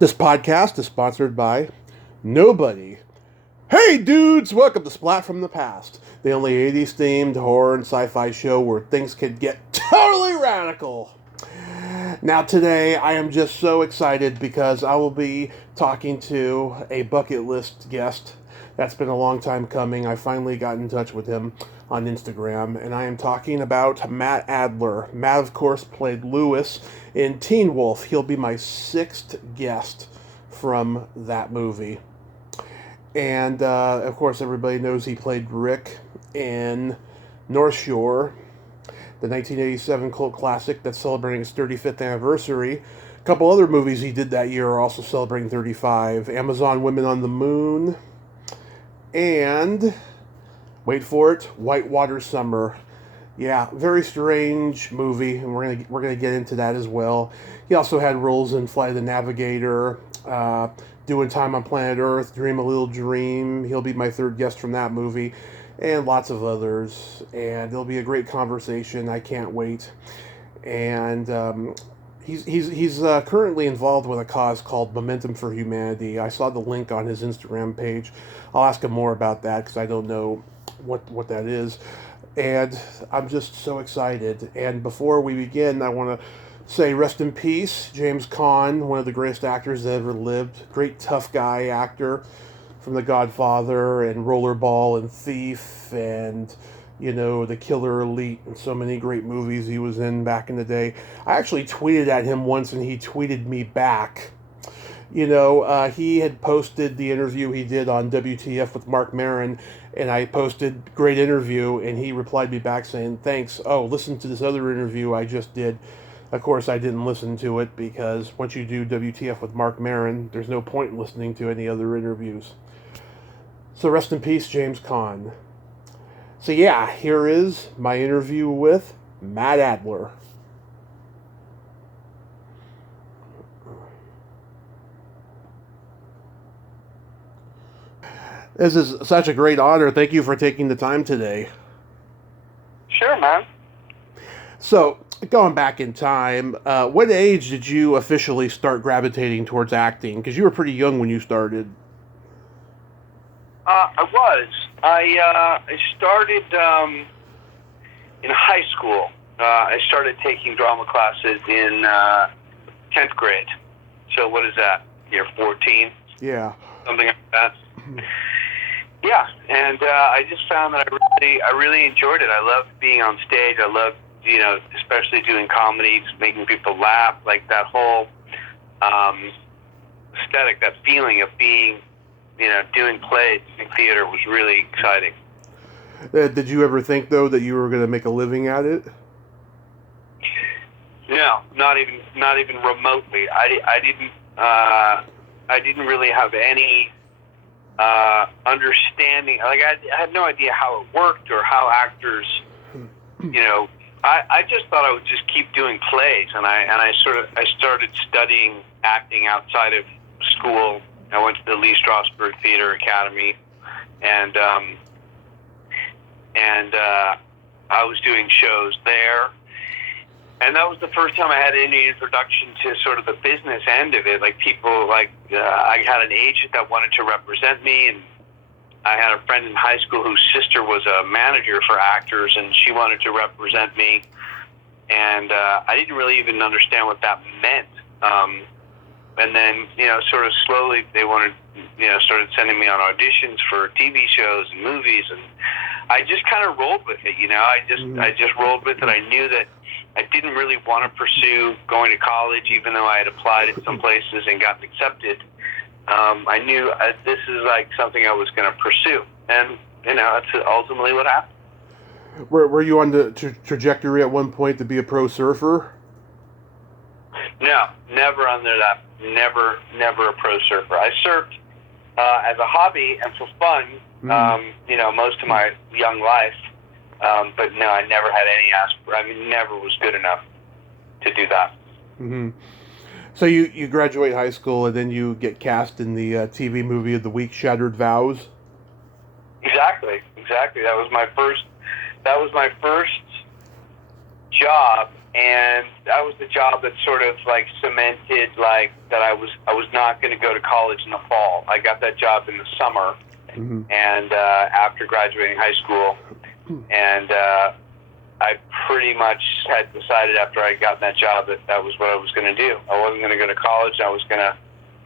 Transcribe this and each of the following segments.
This podcast is sponsored by nobody. Hey dudes, welcome to Splat from the Past, the only 80s themed horror and sci-fi show where things can get totally radical. Now today I am just so excited because I will be talking to a bucket list guest. That's been a long time coming. I finally got in touch with him on Instagram, and I am talking about Matt Adler. Matt, of course, played Lewis in Teen Wolf. He'll be my sixth guest from that movie. And, of course, everybody knows he played Rick in North Shore, the 1987 cult classic that's celebrating its 35th anniversary. A couple other movies he did that year are also celebrating 35. Amazon Women on the Moon, and, wait for it, Whitewater Summer. Yeah, very strange movie, and we're gonna get into that as well. He also had roles in Flight of the Navigator, Doing Time on Planet Earth, Dream a Little Dream. He'll be my third guest from that movie, and lots of others. And it'll be a great conversation. I can't wait. And he's currently involved with a cause called Momentum for Humanity. I saw the link on his Instagram page. I'll ask him more about that because I don't know what that is. And I'm just so excited. And before we begin, I want to say rest in peace, James Caan, one of the greatest actors that ever lived. Great tough guy actor from The Godfather and Rollerball and Thief and, you know, The Killer Elite and so many great movies he was in back in the day. I actually tweeted at him once and he tweeted me back. You know, he had posted the interview he did on WTF with Mark Maron, and I posted, great interview, and he replied me back saying, thanks. Oh, listen to this other interview I just did. Of course, I didn't listen to it because once you do WTF with Mark Maron, there's no point in listening to any other interviews. So rest in peace, James Caan. So yeah, here is my interview with Matt Adler. This is such a great honor. Thank you for taking the time today. Sure, man. So, going back in time, what age did you officially start gravitating towards acting? Because you were pretty young when you started. I was. I started in high school. I started taking drama classes in 10th grade. So what is that? You're 14? Yeah. Something like that. Yeah, and I just found that I really enjoyed it. I loved being on stage. I loved, you know, especially doing comedy, just making people laugh. Like that whole aesthetic, that feeling of being, you know, doing plays in theater was really exciting. Did you ever think, though, that you were going to make a living at it? No, not even remotely. I didn't really have any understanding. Like I had no idea how it worked or how actors, you know. I just thought I would just keep doing plays, and I started studying acting outside of school. I went to the Lee Strasberg Theater Academy, and I was doing shows there. And that was the first time I had any introduction to sort of the business end of it. Like people, I had an agent that wanted to represent me, and I had a friend in high school whose sister was a manager for actors, and she wanted to represent me. And I didn't really even understand what that meant. And then, you know, sort of slowly they started sending me on auditions for TV shows and movies, and I just kind of rolled with it. You know, I just rolled with it. I knew that I didn't really want to pursue going to college, even though I had applied at some places and gotten accepted. I knew this is like something I was going to pursue, and you know, that's ultimately what happened. Were you on the trajectory at one point to be a pro surfer? No, never under that. Never a pro surfer. I surfed as a hobby and for fun, you know, most of my young life. But no, I never had any never was good enough to do that. Mm-hmm. So you graduate high school and then you get cast in the TV movie of the week, Shattered Vows? Exactly. That was my first job and that was the job that sort of like cemented like that I was not going to go to college in the fall. I got that job in the summer, and after graduating high school, and I pretty much had decided after I got that job that that was what I was going to do. I wasn't going to go to college. I was going to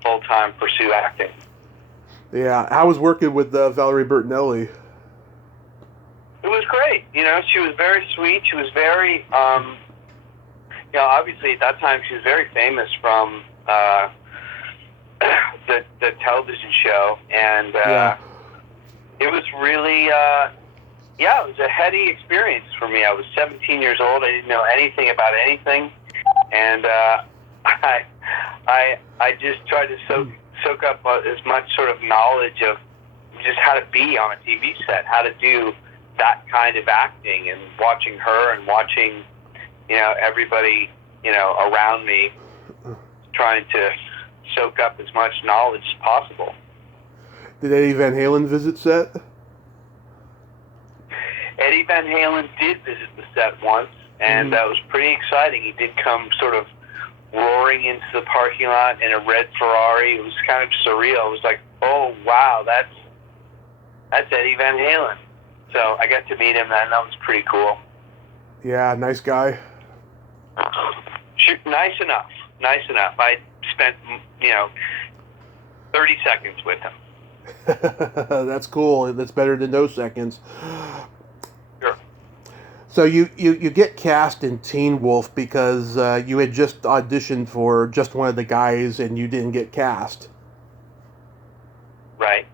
full-time pursue acting. Yeah, I was working with Valerie Bertinelli. It was great. You know, she was very sweet. She was very, you know, obviously at that time she was very famous from the television show, and it was really, yeah, it was a heady experience for me. I was 17 years old. I didn't know anything about anything, and I just tried to soak up as much sort of knowledge of just how to be on a TV set, how to do that kind of acting, and watching her and watching, you know, everybody, you know, around me, trying to soak up as much knowledge as possible. Did Eddie Van Halen visit set? Eddie Van Halen did visit the set once, and that was pretty exciting. He did come sort of roaring into the parking lot in a red Ferrari. It was kind of surreal. It was like, oh, wow, that's Eddie Van Halen. So I got to meet him, and that was pretty cool. Yeah, nice guy. Nice enough. Nice enough. I spent, you know, 30 seconds with him. That's cool. That's better than no seconds. Sure. So you get cast in Teen Wolf because you had just auditioned for just one of the guys and you didn't get cast. Right.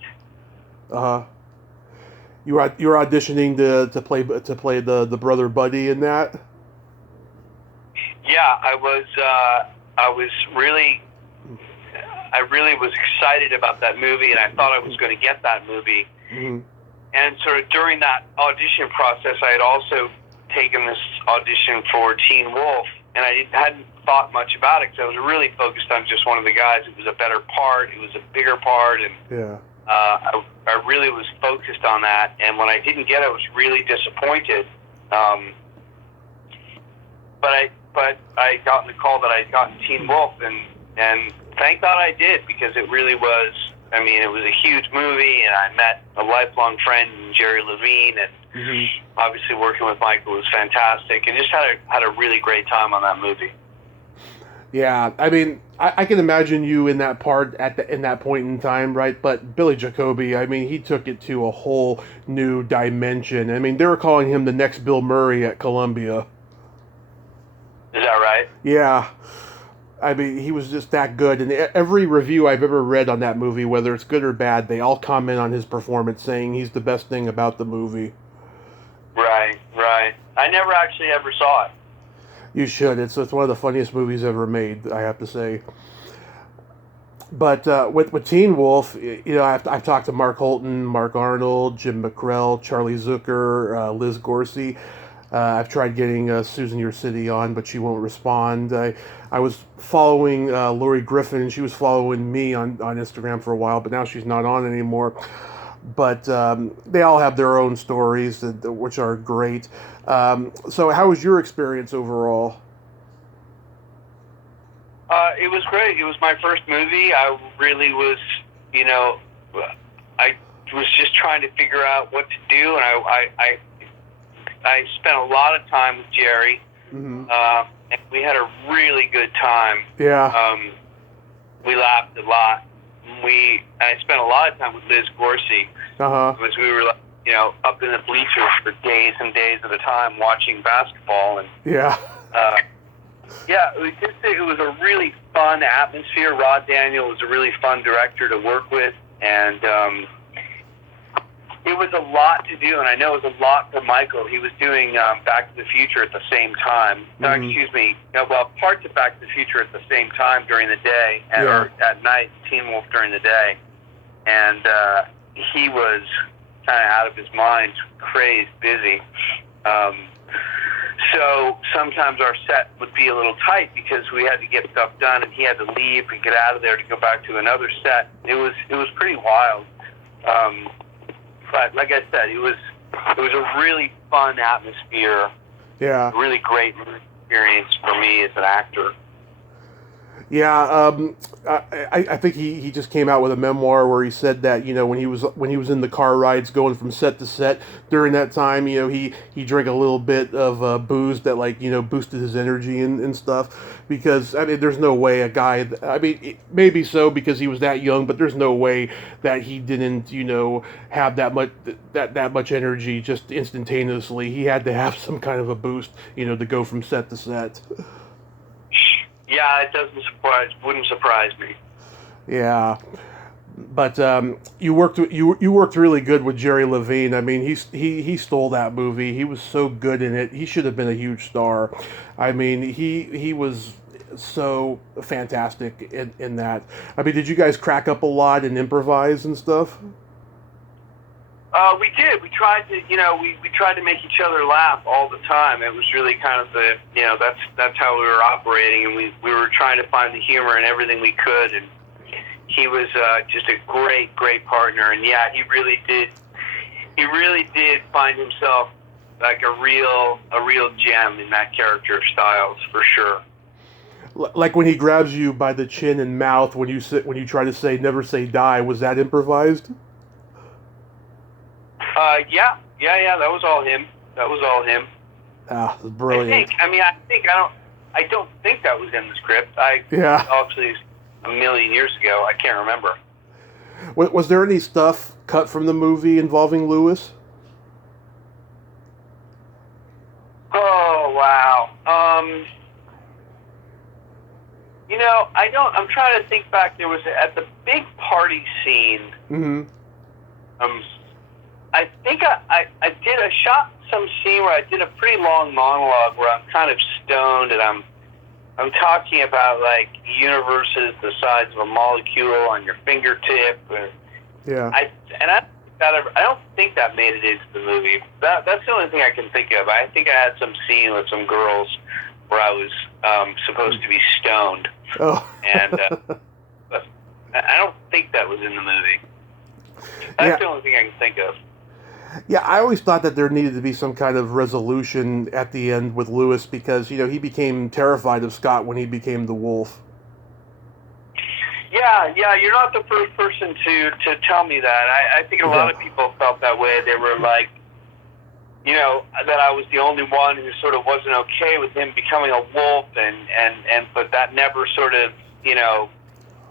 You were auditioning to play the brother Buddy in that. Yeah, I really was excited about that movie, and I thought I was going to get that movie. And sort of during that audition process, I had also taken this audition for Teen Wolf, and I hadn't thought much about it because I was really focused on just one of the guys. It was a better part. It was a bigger part, and I really was focused on that. And when I didn't get it, I was really disappointed. But I got the call that I had gotten Teen Wolf, and thank God I did, because it really was, I mean, it was a huge movie, and I met a lifelong friend, Jerry Levine, and obviously working with Michael was fantastic, and just had a really great time on that movie. Yeah, I mean, I can imagine you in that part in that point in time, right? But Billy Jacoby, I mean, he took it to a whole new dimension. I mean, they were calling him the next Bill Murray at Columbia. Is that right? Yeah. I mean, he was just that good. And every review I've ever read on that movie, whether it's good or bad, they all comment on his performance, saying he's the best thing about the movie. Right. I never actually ever saw it. You should. It's one of the funniest movies ever made, I have to say. But with Teen Wolf, you know, I've talked to Mark Holton, Mark Arnold, Jim McCrell, Charlie Zucker, Liz Gorsey. I've tried getting Susan Your City on, but she won't respond. I was following Lori Griffin, and she was following me on Instagram for a while, but now she's not on anymore. But they all have their own stories, which are great. So how was your experience overall? It was great. It was my first movie. I really was, you know, I was just trying to figure out what to do, and I spent a lot of time with Jerry, and we had a really good time. Yeah. We laughed a lot. I spent a lot of time with Liz Gorsey, because we were, you know, up in the bleachers for days and days at a time watching basketball, and yeah, it was a really fun atmosphere. Rod Daniel was a really fun director to work with, and it was a lot to do, and I know it was a lot for Michael. He was doing Back to the Future at the same time. Parts of Back to the Future at the same time during the day, or at night, Teen Wolf during the day. And he was kind of out of his mind, crazed, busy. So sometimes our set would be a little tight because we had to get stuff done, and he had to leave and get out of there to go back to another set. It was pretty wild. But like I said, it was a really fun atmosphere. Yeah. Really great experience for me as an actor. Yeah, I think he just came out with a memoir where he said that, when he was in the car rides going from set to set during that time, he drank a little bit of booze that, like, boosted his energy and stuff, because I mean there's no way a guy, I mean maybe so because he was that young, but there's no way that he didn't have that much energy just instantaneously. He had to have some kind of a boost to go from set to set. Yeah, it wouldn't surprise me. Yeah, but you worked really good with Jerry Levine. I mean, he stole that movie. He was so good in it. He should have been a huge star. I mean, he was so fantastic in that. I mean, did you guys crack up a lot and improvise and stuff? We did. We tried to, we tried to make each other laugh all the time. It was really kind of that's how we were operating, and we were trying to find the humor in everything we could. And he was just a great partner. And yeah, he really did find himself like a real gem in that character of Styles, for sure. Like when he grabs you by the chin and mouth when you try to say "never say die," was that improvised? Yeah, that was all him. Ah, brilliant. I don't think that was in the script. Yeah. Obviously, a million years ago, I can't remember. Was there any stuff cut from the movie involving Lewis? Oh, wow. I'm trying to think back. There was, at the big party scene, Mm-hmm. I think I shot some scene where I did a pretty long monologue where I'm kind of stoned and I'm talking about like universes the size of a molecule on your fingertip. Yeah. I don't think that made it into the movie. That's the only thing I can think of. I think I had some scene with some girls where I was supposed to be stoned. Oh. And but I don't think that was in the movie. That's the only thing I can think of. Yeah, I always thought that there needed to be some kind of resolution at the end with Lewis because, he became terrified of Scott when he became the Wolf. Yeah, you're not the first person to tell me that. I think a lot of people felt that way. They were like, that I was the only one who sort of wasn't okay with him becoming a wolf, but that never sort of,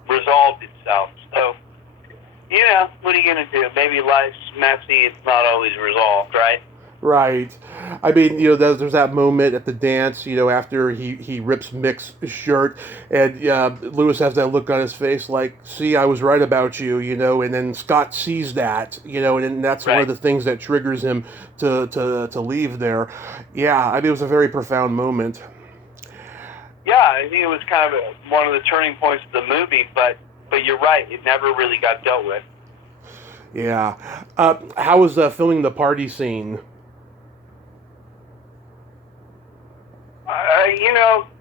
resolved itself. So, what are you going to do? Maybe life's messy. It's not always resolved, right? Right. I mean, there's that moment at the dance, after he rips Mick's shirt, and Lewis has that look on his face like, see, I was right about you, and then Scott sees that, and that's one of the things that triggers him to leave there. Yeah, I mean, it was a very profound moment. Yeah, I think it was kind of one of the turning points of the movie, but you're right, it never really got dealt with. Yeah. How was filming the party scene?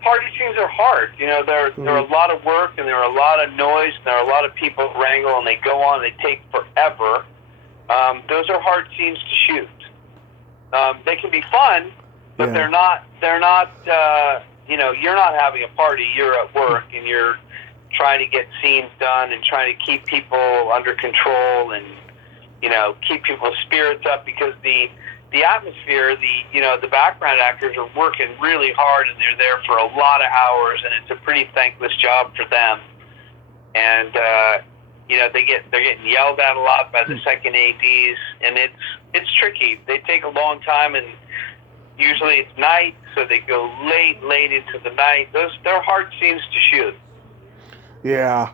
Party scenes are hard. They're a lot of work, and there are a lot of noise, and there are a lot of people wrangle, and they go on, and they take forever. Those are hard scenes to shoot. They can be fun, but they're not. You're not having a party. You're at work, and you're trying to get scenes done, and trying to keep people under control, and keep people's spirits up, because the atmosphere, the background actors are working really hard, and they're there for a lot of hours, and it's a pretty thankless job for them. And they're getting yelled at a lot by the second ADs, and it's tricky. They take a long time, and usually it's night, so they go late into the night. They're hard scenes to shoot. Yeah,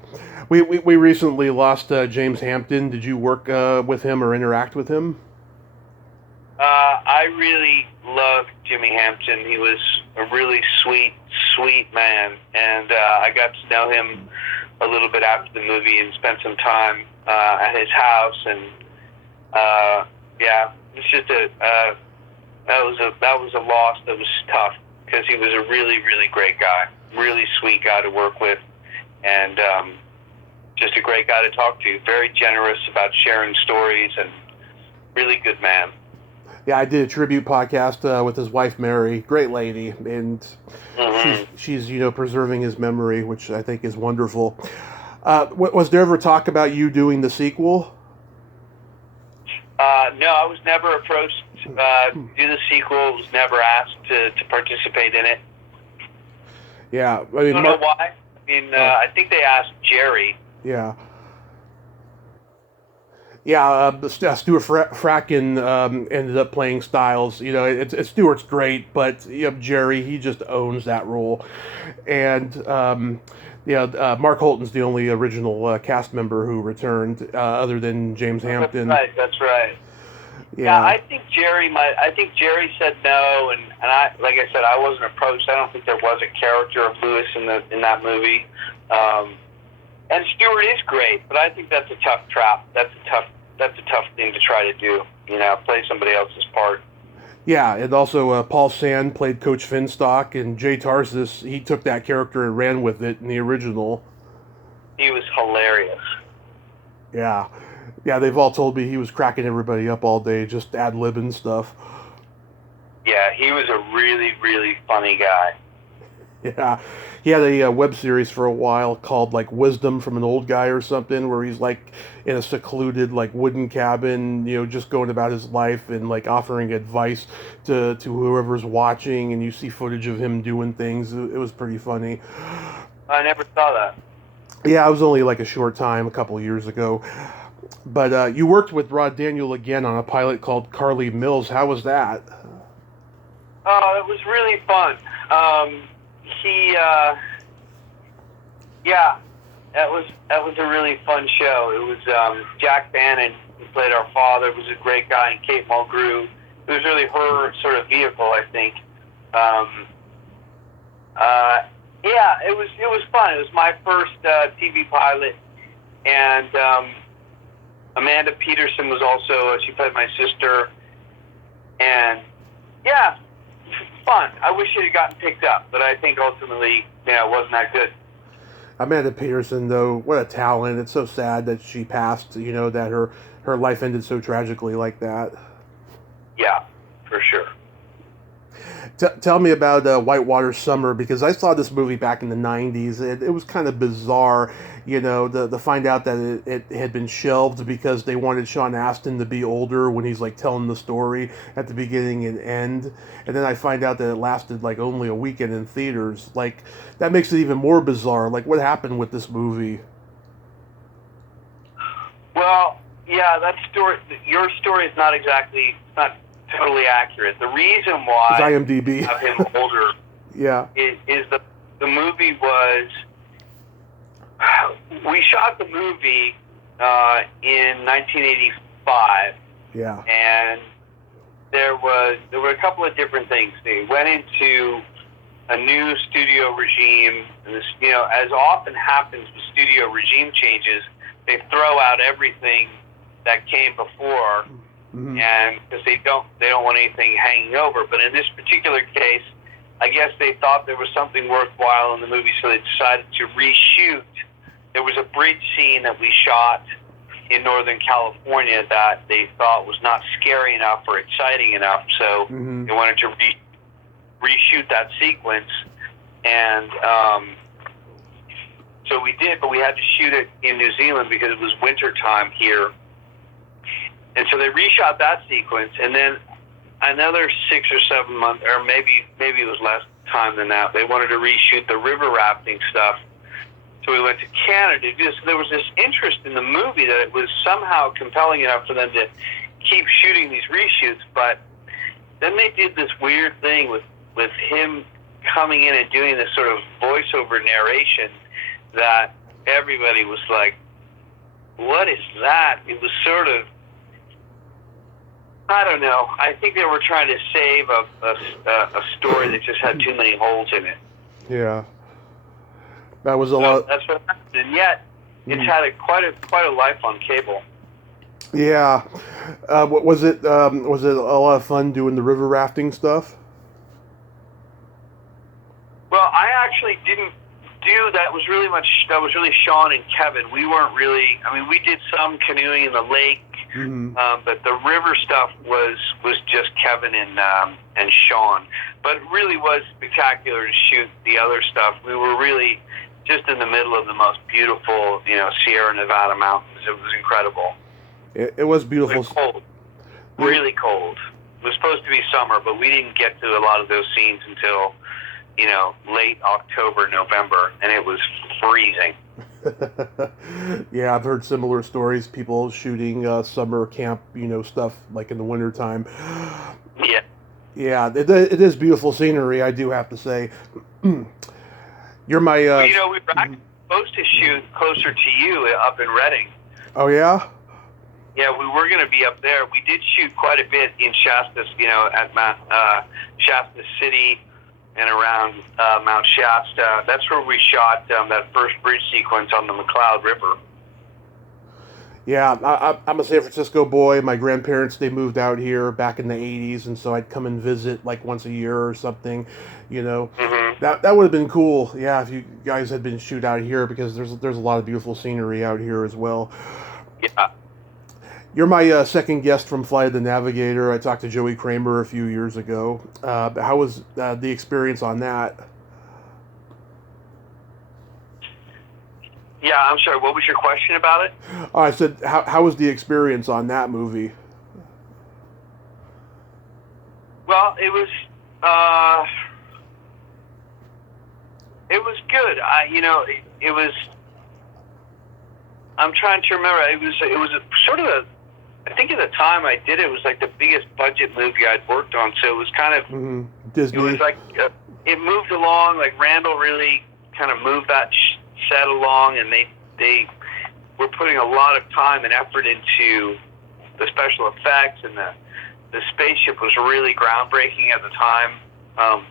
we recently lost James Hampton. Did you work with him or interact with him? I really loved Jimmy Hampton. He was a really sweet man, and I got to know him a little bit after the movie and spent some time at his house. And it's just that was a loss that was tough, because he was a really great guy, really sweet guy to work with, and just a great guy to talk to. Very generous about sharing stories, and really good man. Yeah, I did a tribute podcast with his wife Mary, great lady, and she's preserving his memory, which I think is wonderful. Was there ever talk about you doing the sequel? No, I was never approached to do the sequel. Was never asked to participate in it. Yeah, I I mean, don't know why. I mean, I think they asked Jerry. Yeah. Yeah, Stuart Fracken ended up playing Styles. Stuart's great, but Jerry, he just owns that role. And Mark Holton's the only original cast member who returned, other than James Hampton. That's right. Yeah, I think Jerry said no, and I, like I said, I wasn't approached. I don't think there was a character of Lewis in that movie. And Stewart is great, but I think that's a tough trap. That's a tough thing to try to do. Play somebody else's part. Yeah, and also Paul Sand played Coach Finstock, and Jay Tarsis, he took that character and ran with it in the original. He was hilarious. Yeah. Yeah, they've all told me he was cracking everybody up all day, just ad-libbing stuff. Yeah, he was a really, really funny guy. Yeah, he had a web series for a while called like Wisdom from an Old Guy or something, where he's like in a secluded like wooden cabin, just going about his life and like offering advice to whoever's watching, and you see footage of him doing things. It was pretty funny. I never saw that. Yeah, it was only like a short time, a couple of years ago. But you worked with Rod Daniel again on a pilot called Carly Mills. How was that? Oh, it was really fun. That was a really fun show. It was Jack Bannon, who played our father, was a great guy, and Kate Mulgrew. It was really her sort of vehicle, I think. It was fun. It was my first TV pilot, and Amanda Peterson was also, she played my sister, and yeah, fun. I wish it had gotten picked up, but I think ultimately, it wasn't that good. Amanda Peterson, though, what a talent. It's so sad that she passed, that her life ended so tragically like that. Yeah, for sure. Tell me about Whitewater Summer, because I saw this movie back in the 90s. It was kind of bizarre, to find out that it had been shelved because they wanted Sean Astin to be older when he's like telling the story at the beginning and end. And then I find out that it lasted like only a weekend in theaters. Like, that makes it even more bizarre. Like, what happened with this movie? Well, yeah, your story is not totally accurate. The reason why it's IMDb. Have him older yeah. is the movie was, we shot the movie in 1985. Yeah. And there were a couple of different things. They went into a new studio regime, and this, as often happens with studio regime changes, they throw out everything that came before. Mm-hmm. And because they don't want anything hanging over. But in this particular case, I guess they thought there was something worthwhile in the movie, so they decided to reshoot. There was a bridge scene that we shot in Northern California that they thought was not scary enough or exciting enough, so mm-hmm. they wanted to reshoot that sequence. And so we did, but we had to shoot it in New Zealand because it was winter time here. And so they reshot that sequence, and then another 6 or 7 months, or maybe it was less time than that, they wanted to reshoot the river rafting stuff. So we went to Canada to do this. So there was this interest in the movie that it was somehow compelling enough for them to keep shooting these reshoots. But then they did this weird thing with him coming in and doing this sort of voiceover narration that everybody was like, what is that? It was sort of, I don't know. I think they were trying to save a story that just had too many holes in it. Yeah, that was a lot. That's what happened, and yet it's had quite a life on cable. Yeah, was it a lot of fun doing the river rafting stuff? Well, I actually didn't do that. That was really Sean and Kevin. We weren't really. I mean, we did some canoeing in the lake. But the river stuff was just Kevin and Sean. But it really was spectacular to shoot the other stuff. We were really just in the middle of the most beautiful, Sierra Nevada mountains. It was incredible. It was beautiful. It was cold, really cold. It was supposed to be summer, but we didn't get to a lot of those scenes until, late October, November, and it was freezing. Yeah, I've heard similar stories. People shooting summer camp, stuff like in the wintertime. Yeah. Yeah, it is beautiful scenery, I do have to say. You're my... we were actually supposed to shoot closer to you up in Redding. Oh, yeah? Yeah, we were going to be up there. We did shoot quite a bit in Shasta, at Shasta City and around Mount Shasta. That's where we shot that first bridge sequence on the McCloud River. Yeah, I'm a San Francisco boy. My grandparents, they moved out here back in the 80s, and so I'd come and visit like once a year or something, That would have been cool, yeah, if you guys had been shoot out here, because there's a lot of beautiful scenery out here as well. Yeah. You're my second guest from Flight of the Navigator. I talked to Joey Kramer a few years ago. How was the experience on that? Yeah, I'm sorry, what was your question about it? I said, how was the experience on that movie? Well, it was good. It was. I'm trying to remember. It was a sort of a. I think at the time I did it was like the biggest budget movie I'd worked on, so it was kind of Disney. It was like it moved along. Like Randall really kind of moved that set along, and they were putting a lot of time and effort into the special effects, and the spaceship was really groundbreaking at the time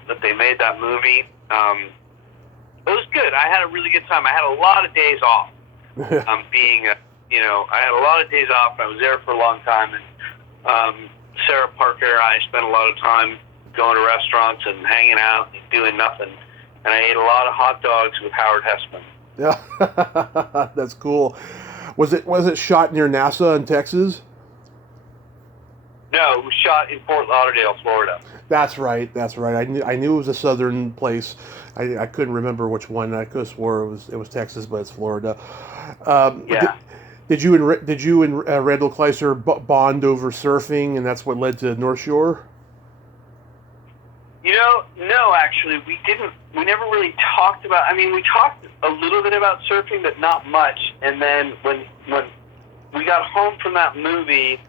that they made that movie. It was good. I had a really good time. I had a lot of days off. I had a lot of days off. I was there for a long time, and Sarah Parker and I spent a lot of time going to restaurants and hanging out and doing nothing. And I ate a lot of hot dogs with Howard Hessman. Yeah, that's cool. Was it shot near NASA in Texas? No, it was shot in Fort Lauderdale, Florida. That's right. I knew it was a southern place. I couldn't remember which one. I could have swore it was Texas, but it's Florida. Yeah. Did you and Randall Kleiser bond over surfing, and that's what led to North Shore? No, actually, we didn't. We never really talked about. I mean, we talked a little bit about surfing, but not much. And then when we got home from that movie,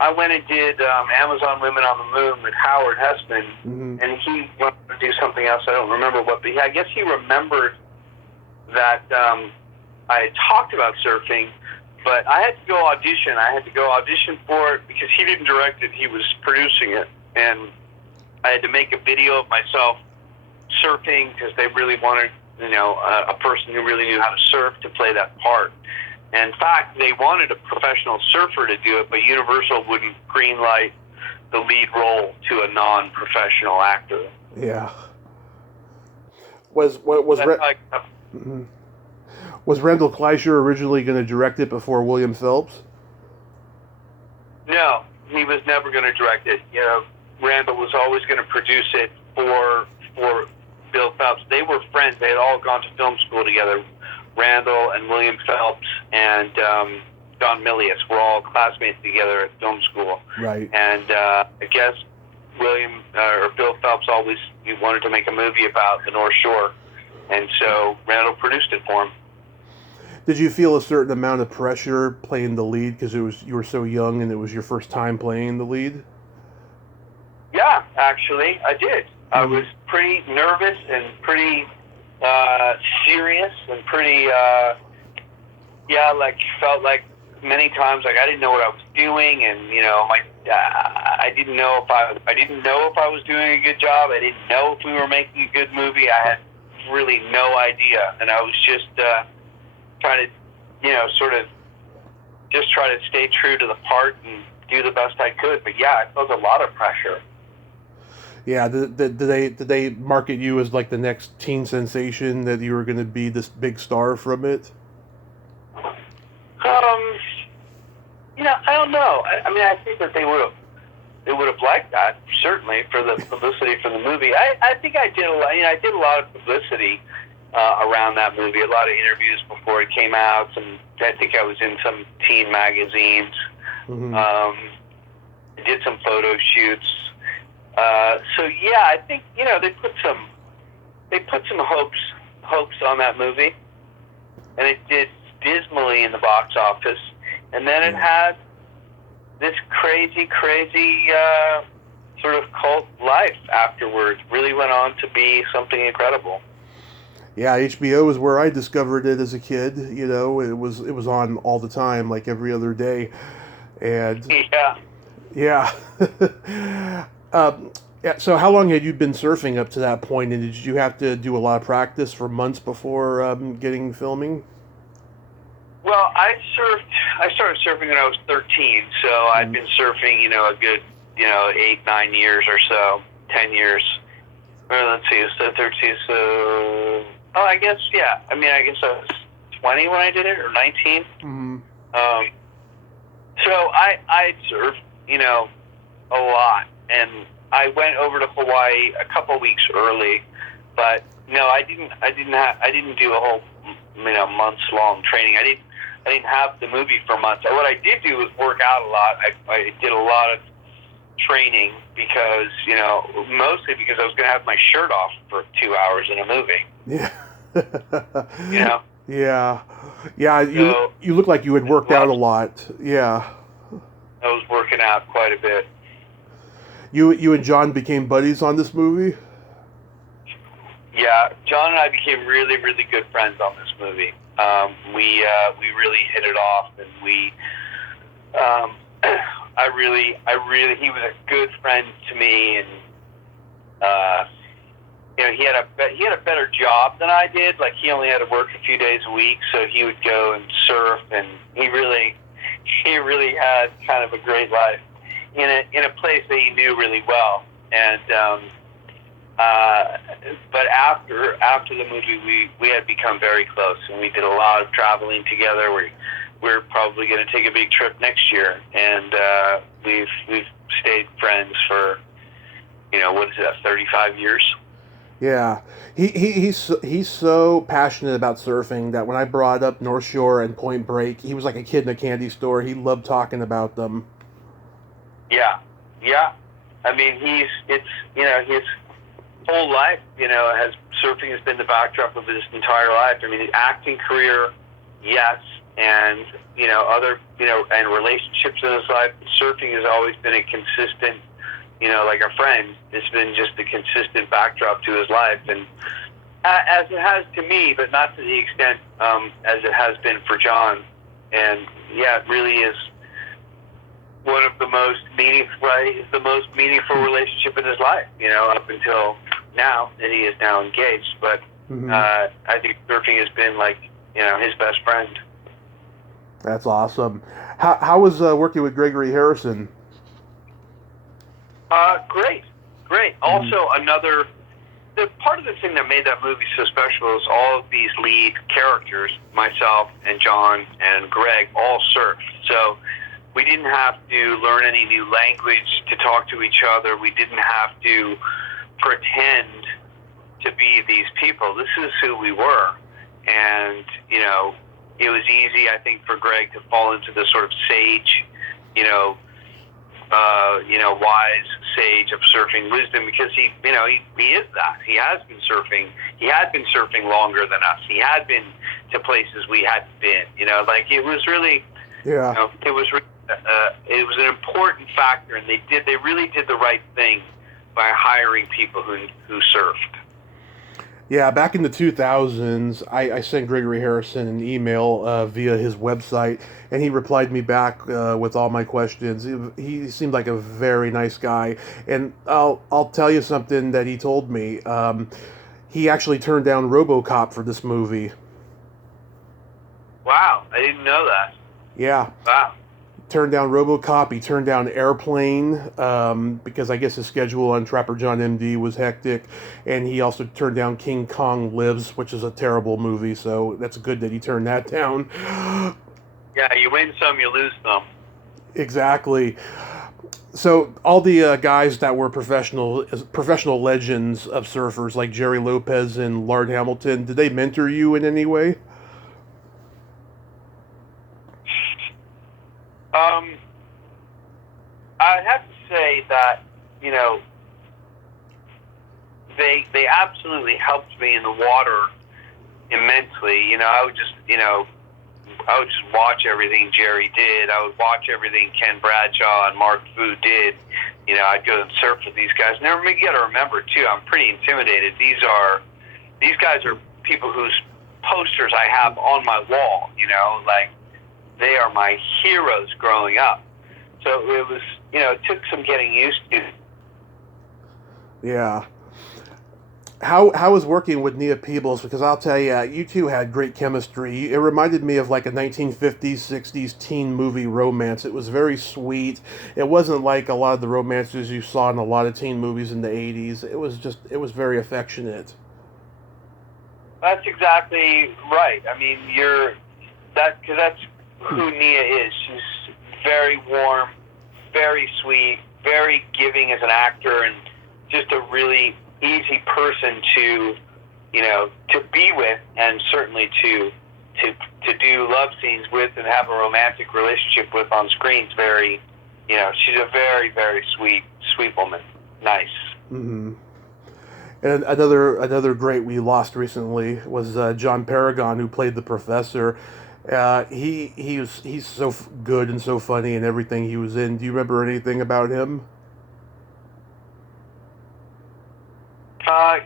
I went and did Amazon Women on the Moon with Howard Hessman, and he wanted to do something else. I don't remember what, but I guess he remembered that I had talked about surfing, but I had to go audition. I had to go audition for it because he didn't direct it; he was producing it, and I had to make a video of myself surfing because they really wanted, a person who really knew how to surf to play that part. And in fact, they wanted a professional surfer to do it, but Universal wouldn't greenlight the lead role to a non-professional actor. Yeah. Was Randall Kleiser originally going to direct it before William Phelps? No, he was never going to direct it. Randall was always going to produce it for Bill Phelps. They were friends. They had all gone to film school together. Randall and William Phelps and Don Milius were all classmates together at film school. Right. And I guess Bill Phelps always wanted to make a movie about the North Shore, and so Randall produced it for him. Did you feel a certain amount of pressure playing the lead because you were so young and it was your first time playing the lead? Yeah, actually, I did. I was pretty nervous and pretty serious and pretty, felt like many times like I didn't know what I was doing, and I didn't know if I was doing a good job. I didn't know if we were making a good movie. I had really no idea, and I was just trying to, just try to stay true to the part and do the best I could. But yeah, I felt a lot of pressure. Yeah, did they market you as like the next teen sensation, that you were going to be this big star from it? I don't know. I mean, I think that they would have liked that, certainly, for the publicity for the movie. I think I did a lot. I did a lot of publicity around that movie, a lot of interviews before it came out, and I think I was in some teen magazines. Mm-hmm. I did some photo shoots. So yeah, I think they put some hopes on that movie, and it did dismally in the box office, and then it had this crazy sort of cult life afterwards. Really went on to be something incredible. Yeah, HBO is where I discovered it as a kid. It was on all the time, like every other day, and yeah. Yeah. So, how long had you been surfing up to that point, and did you have to do a lot of practice for months before getting filming? Well, I started surfing when I was 13, so I'd been surfing, a good, 8-9 years or so, 10 years. Or let's see, so 13, so I guess, yeah. I mean, I guess I was 20 when I did it, or 19. Mm-hmm. So I surfed, a lot, and I went over to Hawaii a couple weeks early, but no, I didn't do a whole, months long training. I didn't have the movie for months. What I did do was work out a lot. I did a lot of training because, mostly because I was going to have my shirt off for 2 hours in a movie. Yeah. Yeah. Yeah. You look like you had worked out a lot. Yeah. I was working out quite a bit. You and John became buddies on this movie? Yeah, John and I became really, really good friends on this movie. We really hit it off, and he was a good friend to me, and he had a better job than I did. Like, he only had to work a few days a week, so he would go and surf, and he really had kind of a great life in a place that he knew really well. And but after the movie, we had become very close, and we did a lot of traveling together. We're probably going to take a big trip next year, and we've stayed friends for 35 years. Yeah, he's so passionate about surfing that when I brought up North Shore and Point Break, he was like a kid in a candy store. He loved talking about them. Yeah. I mean, his whole life, surfing has been the backdrop of his entire life. I mean, the acting career, yes, and other and relationships in his life. Surfing has always been a consistent, like a friend. It's been just a consistent backdrop to his life, and as it has to me, but not to the extent as it has been for John. And yeah, it really is one of the most meaningful relationship in his life, up until now that he is now engaged. But I think surfing has been like, his best friend. That's awesome. How was working with Gregory Harrison? Great. Also, the part of the thing that made that movie so special is all of these lead characters, myself and John and Greg, all surfed. So we didn't have to learn any new language to talk to each other. We didn't have to pretend to be these people. This is who we were. And, it was easy, I think, for Greg to fall into this sort of sage, wise sage of surfing wisdom, because he is that. He has been surfing. He had been surfing longer than us. He had been to places we hadn't been. It was really, it was an important factor, and they really did the right thing by hiring people who surfed. Yeah, back in the 2000s, I sent Gregory Harrison an email via his website, and he replied me back with all my questions. He seemed like a very nice guy, and I'll tell you something that he told me. He actually turned down RoboCop for this movie. Wow, I didn't know that. Yeah. Wow. Turned down RoboCop. He turned down Airplane because I guess his schedule on Trapper John MD was hectic, and he also turned down King Kong Lives, which is a terrible movie. So that's good that he turned that down. Yeah, you win some, you lose some. Exactly. So all the guys that were professional legends of surfers like Jerry Lopez and Lard Hamilton, did they mentor you in any way? Um, I'd have to say that, you know, they absolutely helped me in the water immensely. You know, I would just watch everything Jerry did. I would watch everything Ken Bradshaw and Mark Fu did. You know, I'd go and surf with these guys. Now, you got to remember too, I'm pretty intimidated. These guys are people whose posters I have on my wall. You know, like they are my heroes growing up. So it was, you know, it took some getting used to. Yeah. How was working with Nia Peebles? Because I'll tell you, you two had great chemistry. It reminded me of like a 1950s, 60s teen movie romance. It was very sweet. It wasn't like a lot of the romances you saw in a lot of teen movies in the 80s. It was very affectionate. That's exactly right. I mean, because that's who Nia is. She's very warm, very sweet, very giving as an actor, and just a really easy person to, you know, to be with, and certainly to do love scenes with and have a romantic relationship with on screen. It's very, you know, she's a very, very sweet woman. Nice. Mm-hmm. And another great we lost recently was John Paragon, who played the professor. He's so good and so funny in everything he was in. Do you remember anything about him?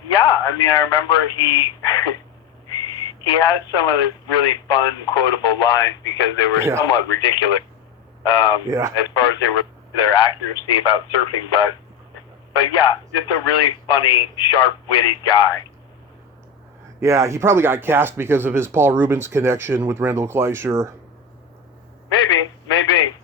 Yeah, I mean, I remember he he has some of the really fun, quotable lines because they were somewhat ridiculous as far as their accuracy about surfing. But yeah, just a really funny, sharp-witted guy. Yeah, he probably got cast because of his Paul Rubens connection with Randall Fleischer. Maybe.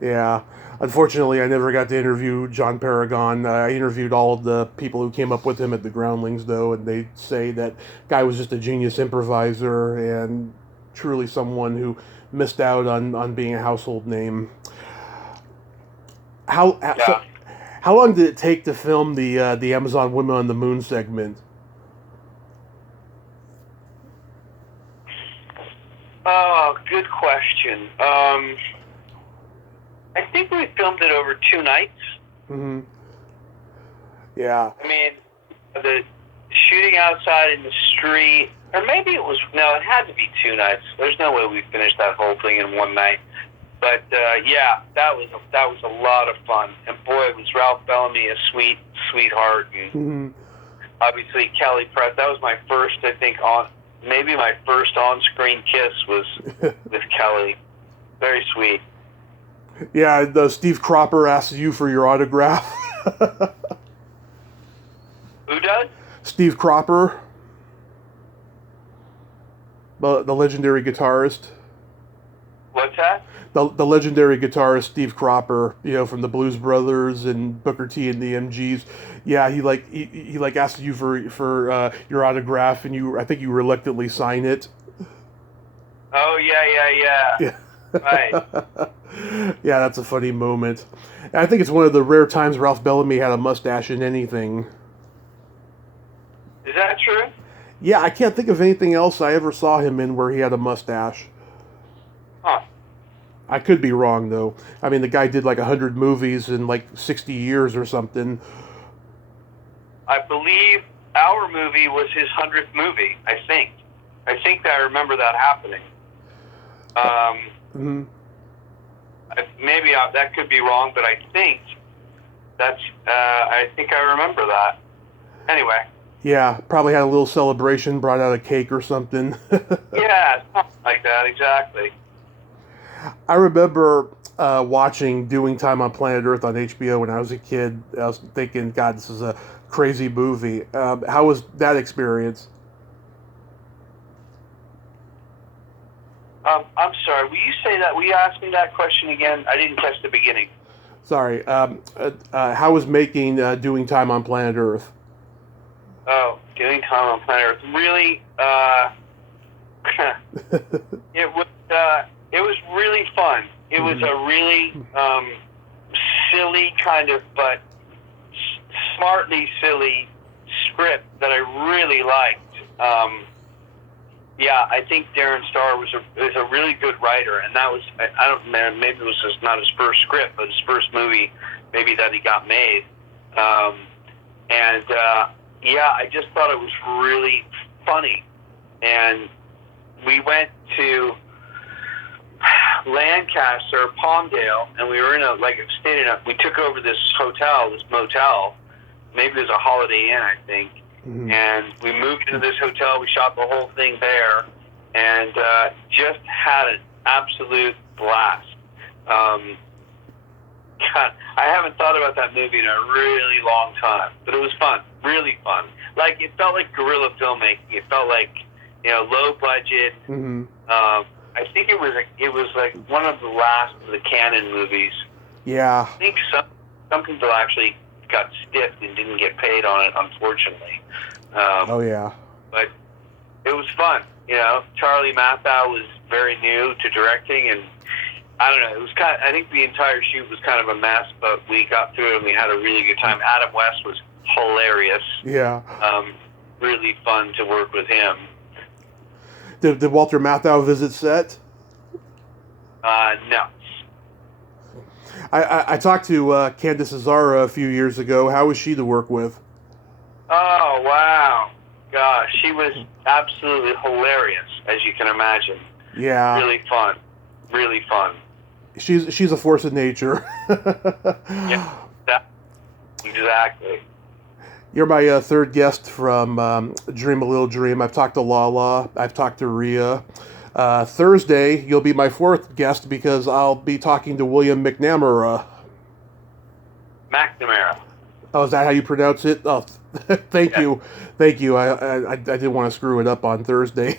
Yeah. Unfortunately, I never got to interview John Paragon. I interviewed all of the people who came up with him at the Groundlings, though, and they say that guy was just a genius improviser and truly someone who missed out on being a household name. How long did it take to film the Amazon Women on the Moon segment? Oh, good question. I think we filmed it over 2 nights. Mm-hmm. Yeah. I mean, the shooting outside in the street, or maybe it had to be 2 nights. There's no way we finished that whole thing in 1 night. But yeah, that was a lot of fun. And boy, was Ralph Bellamy a sweetheart. And obviously Kelly Pratt. That was my first, I think, my first on-screen kiss was with Kelly. Very sweet. Yeah, Steve Cropper asks you for your autograph. Who does? Steve Cropper, the legendary guitarist. What's that? The legendary guitarist Steve Cropper, you know, from the Blues Brothers and Booker T and the MGs. Yeah, he asked you for your autograph, and I think you reluctantly sign it. Oh yeah. Right. Yeah, that's a funny moment. And I think it's one of the rare times Ralph Bellamy had a mustache in anything. Is that true? Yeah, I can't think of anything else I ever saw him in where he had a mustache. Huh. I could be wrong, though. I mean, the guy did like 100 movies in like 60 years or something. I believe our movie was his 100th movie, I think. I remember that happening. Mm-hmm. Maybe that could be wrong, but I think I remember that. Anyway. Yeah, probably had a little celebration, brought out a cake or something. Yeah, something like that, exactly. I remember watching Doing Time on Planet Earth on HBO when I was a kid. I was thinking, God, this is a crazy movie. How was that experience? I'm sorry, will you say that? Will you ask me that question again? I didn't catch the beginning. Sorry. How was making Doing Time on Planet Earth? Oh, Doing Time on Planet Earth. Really, it was really fun. It was a really silly kind of, but smartly silly script that I really liked. Yeah, I think Darren Star was a really good writer, and that was, I don't know, maybe it was just not his first script, but his first movie, maybe that he got made. Yeah, I just thought it was really funny. And we went to Lancaster, Palmdale, and we were we took over this hotel, this motel. Maybe it was a Holiday Inn, I think. Mm-hmm. And we moved into this hotel. We shot the whole thing there, and just had an absolute blast. God, I haven't thought about that movie in a really long time, but it was fun, really fun. Like, it felt like guerrilla filmmaking. It felt like, low budget. Mm-hmm. I think it was like one of the last of the Cannon movies. Yeah. I think some people actually got stiffed and didn't get paid on it, unfortunately. Oh yeah. But it was fun. Charlie Mathau was very new to directing, and I don't know. It was I think the entire shoot was kind of a mess, but we got through it and we had a really good time. Adam West was hilarious. Yeah. Really fun to work with him. Did Walter Matthau visit set? No. I talked to Candace Azara a few years ago. How was she to work with? Oh, wow. Gosh, she was absolutely hilarious, as you can imagine. Yeah. Really fun. Really fun. She's a force of nature. Yeah, exactly. You're my third guest from Dream a Little Dream. I've talked to Lala. I've talked to Rhea. Thursday, you'll be my fourth guest because I'll be talking to William McNamara. McNamara. Oh, is that how you pronounce it? Oh, thank you. Thank you. I didn't want to screw it up on Thursday.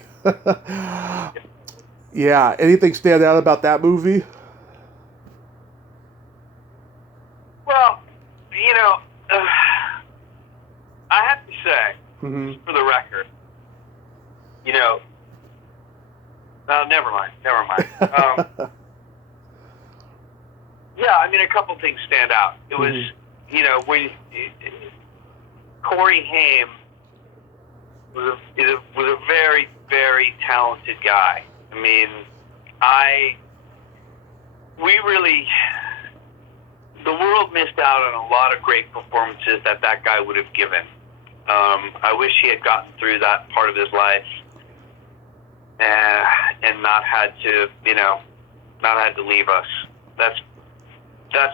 Yeah. Anything stand out about that movie? Well, I have to say, for the record, never mind. Yeah, I mean, a couple things stand out. It was, when Corey Haim was a very, very talented guy. I mean, the world missed out on a lot of great performances that guy would have given. I wish he had gotten through that part of his life and not had to leave us. That's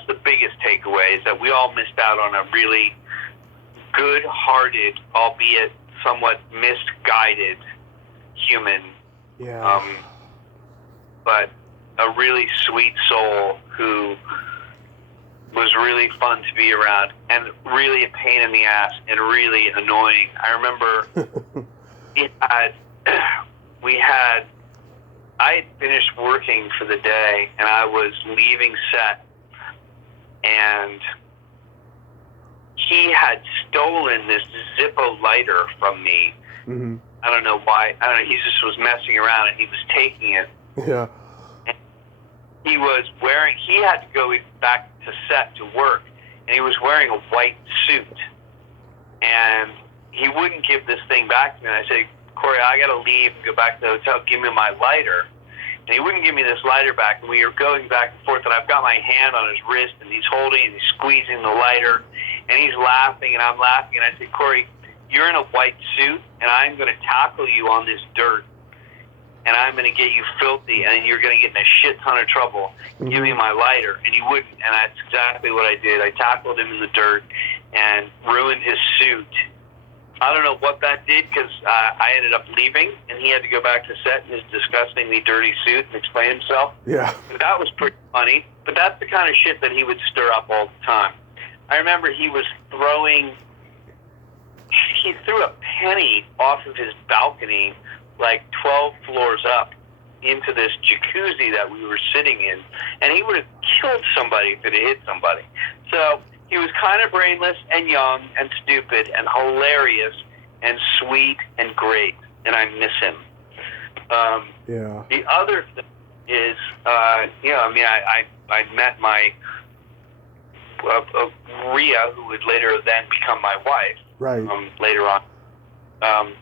the biggest takeaway, is that we all missed out on a really good-hearted, albeit somewhat misguided human. Yeah. But a really sweet soul who was really fun to be around and really a pain in the ass and really annoying. I remember I had finished working for the day and I was leaving set, and he had stolen this Zippo lighter from me. Mm-hmm. I don't know why. I don't know. He just was messing around and he was taking it. Yeah. And he had to go back to set to work, and he was wearing a white suit. And he wouldn't give this thing back to me. And I said, Corey, I got to leave and go back to the hotel. Give me my lighter. And he wouldn't give me this lighter back. And we were going back and forth, and I've got my hand on his wrist, and he's holding and he's squeezing the lighter, and he's laughing, and I'm laughing. And I said, Corey, you're in a white suit, and I'm going to tackle you on this dirt, and I'm going to get you filthy, and you're going to get in a shit ton of trouble. Mm-hmm. Give me my lighter. And he wouldn't, and that's exactly what I did. I tackled him in the dirt and ruined his suit. I don't know what that did, because I ended up leaving, and he had to go back to set in his disgustingly dirty suit and explain himself. Yeah. But that was pretty funny. But that's the kind of shit that he would stir up all the time. I remember he threw a penny off of his balcony like 12 floors up into this jacuzzi that we were sitting in, and he would have killed somebody if it had hit somebody. So he was kind of brainless and young and stupid and hilarious and sweet and great, and I miss him. Yeah. The other thing is I mean, I met my Rhea, who would later then become my wife. Right. Later on.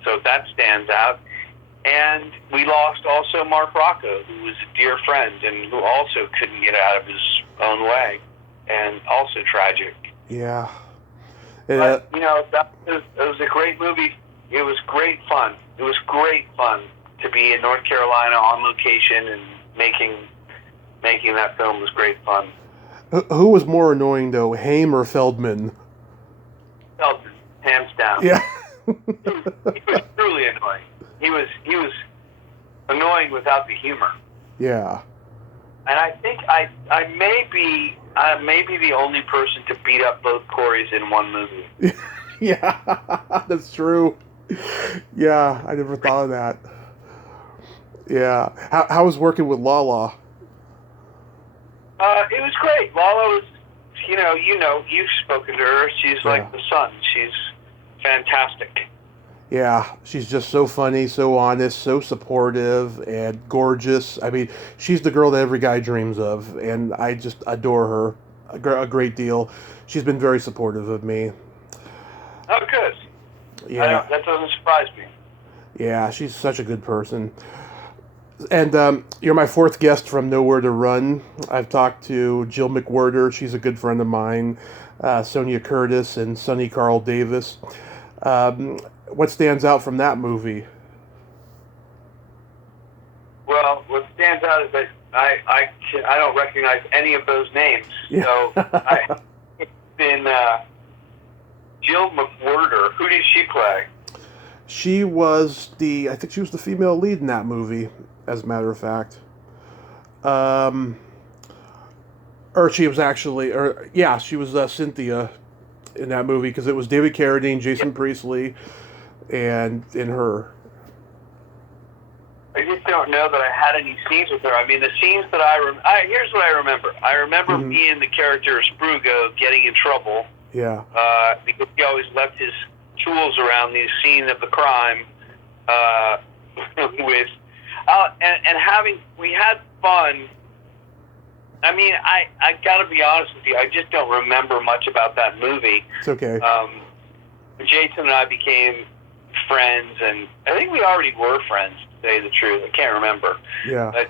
So that stands out. And we lost also Mark Rocco, who was a dear friend and who also couldn't get out of his own way, and also tragic. Yeah. But, it was a great movie. It was great fun. It was great fun to be in North Carolina on location, and making that film was great fun. Who was more annoying, though, Haim or Feldman? Feldman, hands down. Yeah. He was truly annoying. He was annoying without the humor. Yeah. And I think I may be the only person to beat up both Coreys in one movie. Yeah, that's true. Yeah, I never thought of that. Yeah. How was working with Lala? It was great. Lala was, you've spoken to her. She's like the sun. She's fantastic. Yeah, she's just so funny, so honest, so supportive, and gorgeous. I mean, she's the girl that every guy dreams of, and I just adore her a great deal. She's been very supportive of me. Oh, good. Yeah. That doesn't surprise me. Yeah, she's such a good person. And you're my fourth guest from Nowhere to Run. I've talked to Jill McWhirter. She's a good friend of mine. Sonia Curtis and Sonny Carl Davis. What stands out from that movie? Well, what stands out is that I don't recognize any of those names. Yeah. So it's been Jill McWhirter. Who did she play? She was I think she was the female lead in that movie, as a matter of fact. Or she was actually, she was Cynthia in that movie, because it was David Carradine, Jason Priestley, and her. I just don't know that I had any scenes with her. I mean, the scenes that here's what I remember. I remember being the character of Sprugo getting in trouble. Yeah. Because he always left his tools around the scene of the crime. We had fun. I mean, I gotta be honest with you, I just don't remember much about that movie. It's okay. Jason and I became friends, and I think we already were friends, to say the truth. I can't remember. Yeah. But,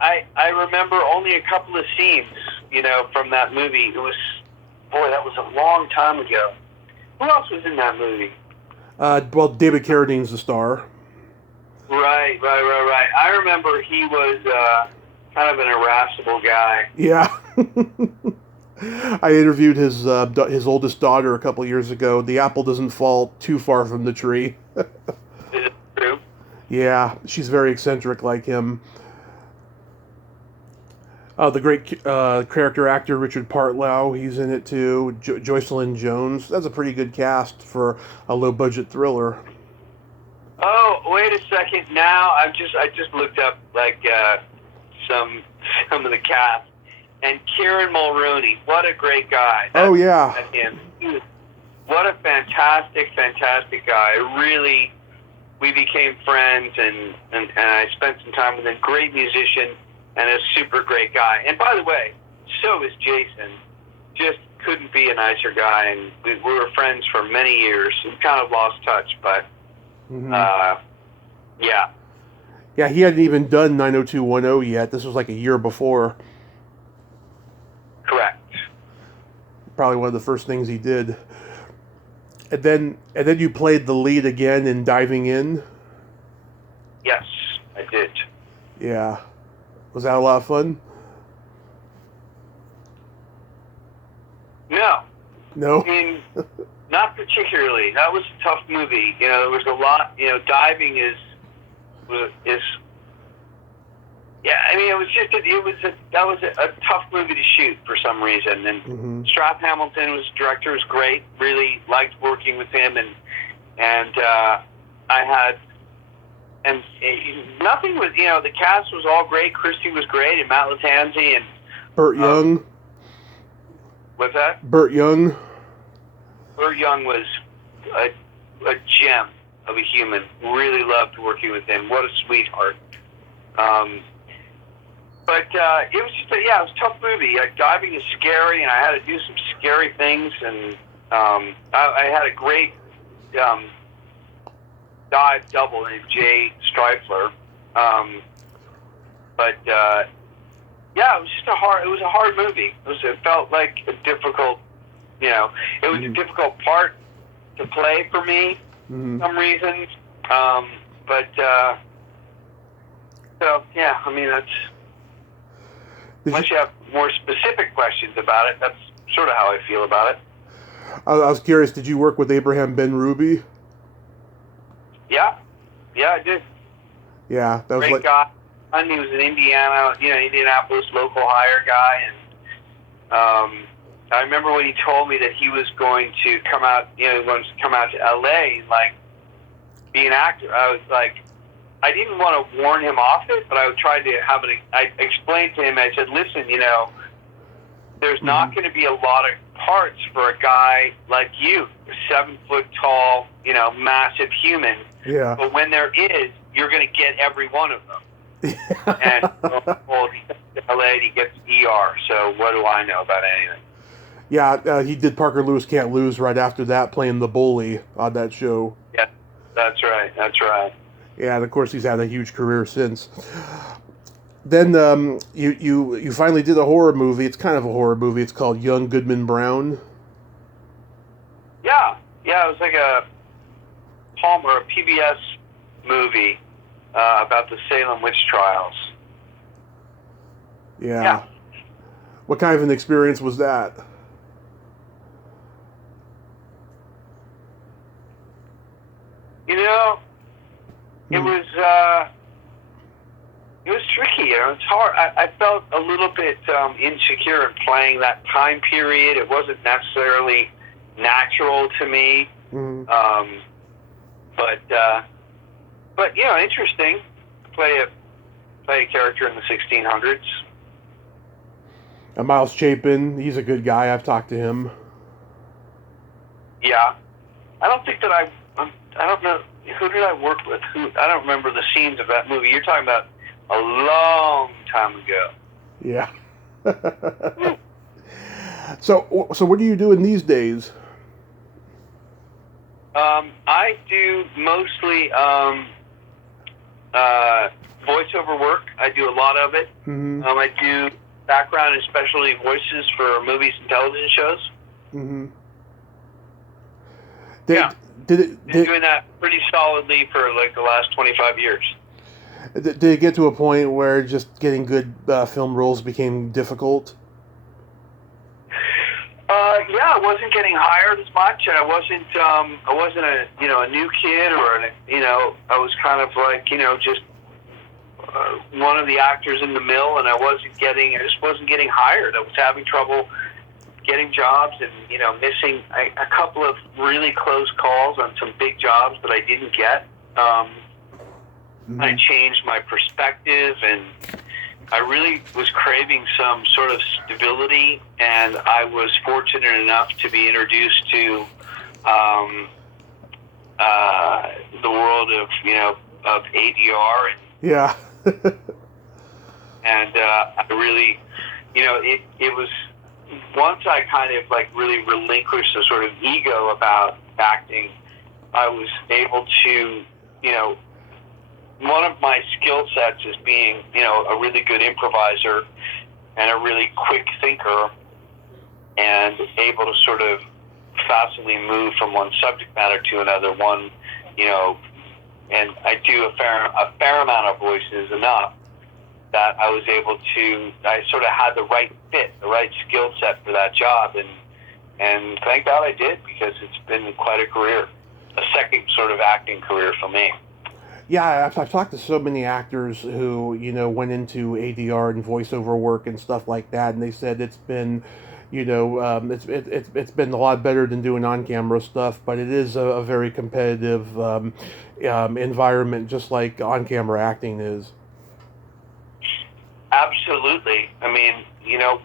I remember only a couple of scenes, from that movie. That was a long time ago. Who else was in that movie? Well, David Carradine's the star. Right. I remember he was kind of an irascible guy. Yeah. I interviewed his oldest daughter a couple years ago. The apple doesn't fall too far from the tree. Is it true? Yeah, she's very eccentric like him. The great character actor Richard Partlow, he's in it too. Joycelyn Jones. That's a pretty good cast for a low-budget thriller. Oh, wait a second. Now I just looked up some of the cast, and Kieran Mulroney. What a great guy. Oh yeah. That's him. What a fantastic guy. Really, we became friends, and I spent some time with him. Great musician. And a super great guy. And by the way, so is Jason. Just couldn't be a nicer guy. And we were friends for many years. We kind of lost touch, but yeah. Yeah, he hadn't even done 90210 yet. This was like a year before. Correct. Probably one of the first things he did. And then you played the lead again in Diving In? Yes, I did. Yeah. Was that a lot of fun? No. No? I mean, not particularly. That was a tough movie. There was a lot, diving is yeah, I mean, that was a tough movie to shoot for some reason. And Strap Hamilton was the director, was great. Really liked working with him, and I had. And nothing was, the cast was all great. Christy was great, and Matt Latanzi, and Burt Young. What's that? Burt Young. Burt Young was a gem of a human. Really loved working with him. What a sweetheart. But it was just it was a tough movie. Like, diving is scary, and I had to do some scary things, and I had a great dive double named Jay Streifler. But it was just it was a hard movie. It felt like a difficult, it was a difficult part to play for me for some reasons. That's, unless you have more specific questions about it, that's sort of how I feel about it. I was curious, did you work with Abraham Ben Ruby? Yeah, I did. Yeah, that was great guy. He was an Indianapolis local hire guy, and I remember when he told me that he was going to come out, he wanted to come out to LA and be an actor. I was like, I didn't want to warn him off it, but I tried to I explained to him, I said, listen, there's not going to be a lot of parts for a guy like you, a 7 foot tall, massive human. Yeah. But when there is, you're going to get every one of them. And he gets to LA, he gets ER. So what do I know about anything? Yeah, he did Parker Lewis Can't Lose right after that, playing the bully on that show. Yeah, that's right. Yeah, and of course he's had a huge career since. Then you finally did a horror movie. It's kind of a horror movie. It's called Young Goodman Brown. Yeah, it was like a Palmer, a PBS movie about the Salem witch trials. Yeah. What kind of an experience was that? It was tricky. It's hard. I felt a little bit insecure in playing that time period. It wasn't necessarily natural to me. But interesting. Play a character in the 1600s. And Miles Chapin, he's a good guy. I've talked to him. Yeah, I don't think that I don't know who did I work with. I don't remember the scenes of that movie. You're talking about a long time ago. Yeah. So what are you doing these days? I do mostly voiceover work. I do a lot of it. I do background and specialty voices for movies and television shows. Been doing that pretty solidly for the last 25 years. Did it get to a point where just getting good film roles became difficult? I wasn't getting hired as much, and I wasn't a new kid, or I was kind of just one of the actors in the mill, and I just wasn't getting hired. I was having trouble getting jobs, and missing a couple of really close calls on some big jobs that I didn't get. I changed my perspective, and I really was craving some sort of stability, and I was fortunate enough to be introduced to the world of ADR. Yeah. And I really, it was, once I kind of really relinquished a sort of ego about acting, I was able to, one of my skill sets is being, a really good improviser and a really quick thinker, and able to sort of facilely move from one subject matter to another one, and I do a fair amount of voices, enough that I was able to, I sort of had the right fit, the right skill set for that job, and thank God I did, because it's been quite a career, a second sort of acting career for me. Yeah, I've talked to so many actors who, went into ADR and voiceover work and stuff like that, and they said it's been, it's been a lot better than doing on-camera stuff, but it is a very competitive environment, just like on-camera acting is. Absolutely. I mean, I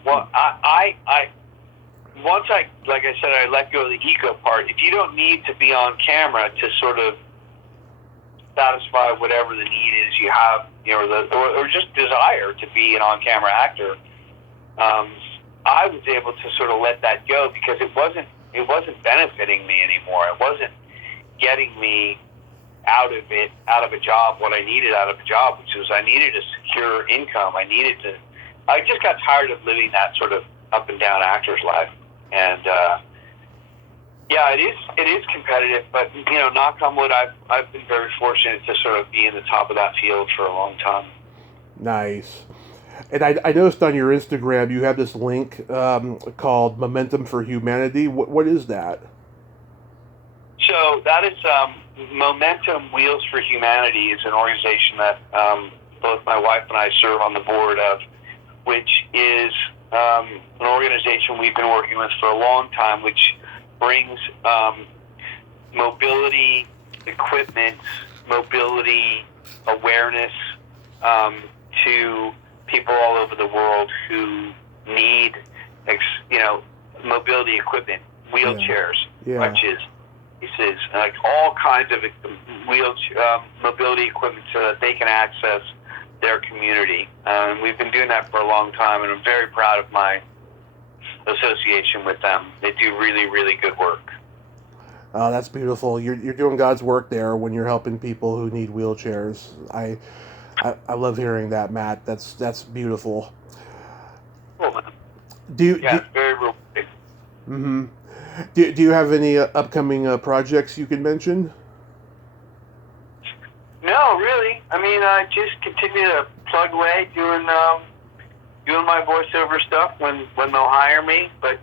once like I said, I let go of the ego part. If you don't need to be on camera to sort of satisfy whatever the need is you have, or just desire to be an on-camera actor. I was able to sort of let that go because it wasn't benefiting me anymore. It wasn't getting me out of a job what I needed out of a job, which was I needed a secure income. I just got tired of living that sort of up and down actor's life. And yeah, it is competitive, but knock on wood, I've been very fortunate to sort of be in the top of that field for a long time. Nice. And I noticed on your Instagram you have this link called Momentum for Humanity. What is that? So that is Momentum Wheels for Humanity is an organization that both my wife and I serve on the board of, which is an organization we've been working with for a long time, which brings mobility equipment, mobility awareness to people all over the world who need, mobility equipment, wheelchairs, crutches, pieces, like all kinds of mobility equipment so that they can access their community. We've been doing that for a long time, and I'm very proud of my association with them. They do really, really good work. Oh, that's beautiful. You're doing God's work there when you're helping people who need wheelchairs. I love hearing that, Matt. That's beautiful. Cool, man. It's very rewarding. Mm-hmm. Do you have any upcoming projects you can mention? No, really. I mean, I just continue to plug away doing my voiceover stuff when they'll hire me. But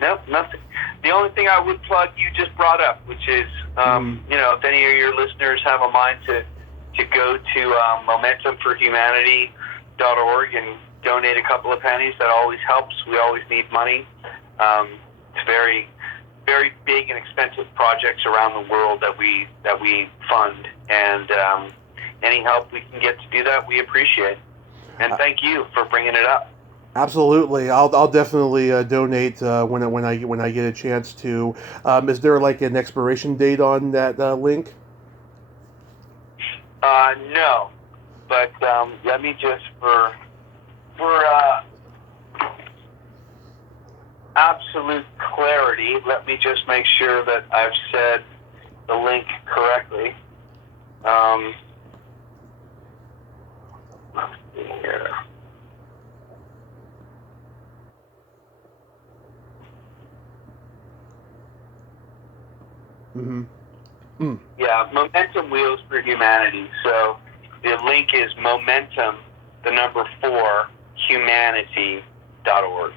no, nothing. The only thing I would plug you just brought up, which is if any of your listeners have a mind to go to momentumforhumanity.org and donate a couple of pennies, that always helps. We always need money. It's very, very big and expensive projects around the world that we fund, and any help we can get to do that, we appreciate. And thank you for bringing it up. Absolutely, I'll definitely donate when I get a chance to. Is there like an expiration date on that link? No, but let me just for absolute clarity, let me just make sure that I've said the link correctly. Let's see here. Mm-hmm. Mm. Yeah, Momentum Wheels for Humanity. So the link is momentum, 4, humanity.org.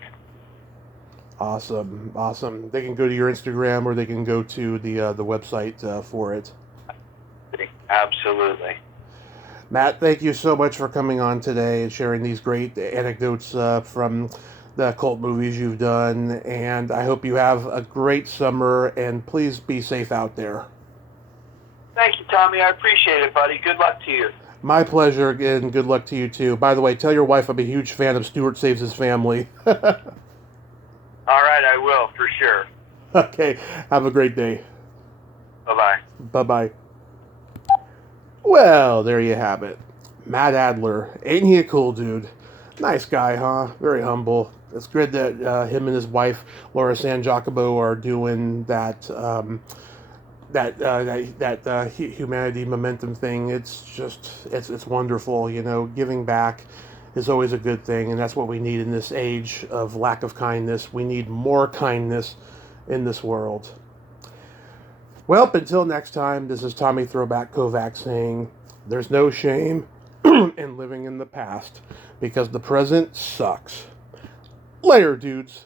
Awesome. They can go to your Instagram, or they can go to the website for it. Absolutely. Matt, thank you so much for coming on today and sharing these great anecdotes from the cult movies you've done. And I hope you have a great summer, and please be safe out there. Thank you, Tommy. I appreciate it, buddy. Good luck to you. My pleasure, and good luck to you too. By the way, tell your wife I'm a huge fan of Stuart Saves His Family. All right, I will, for sure. Okay, have a great day. Bye-bye. Bye-bye. Well, there you have it. Matt Adler. Ain't he a cool dude? Nice guy, huh? Very humble. It's good that him and his wife, Laura San Giacomo, are doing that humanity momentum thing. It's just, it's wonderful. Giving back is always a good thing, and that's what we need in this age of lack of kindness. We need more kindness in this world. Well, until next time, this is Tommy Throwback Kovac saying, there's no shame in living in the past, because the present sucks. Later, dudes.